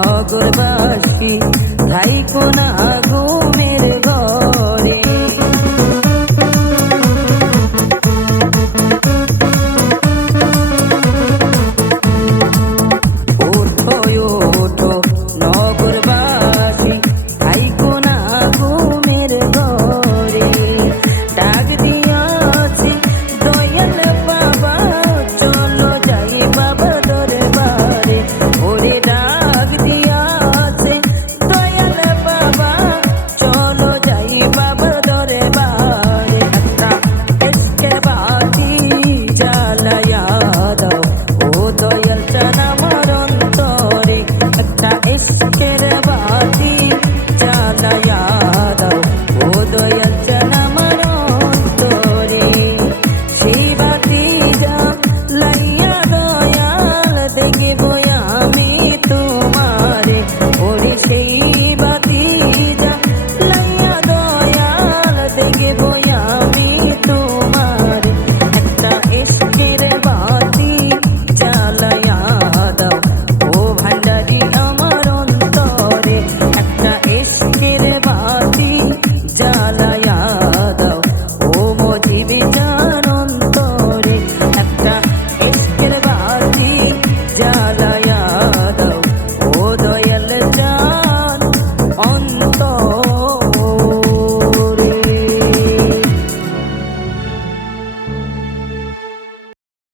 নগরবাসী ভাই কোনা kiss.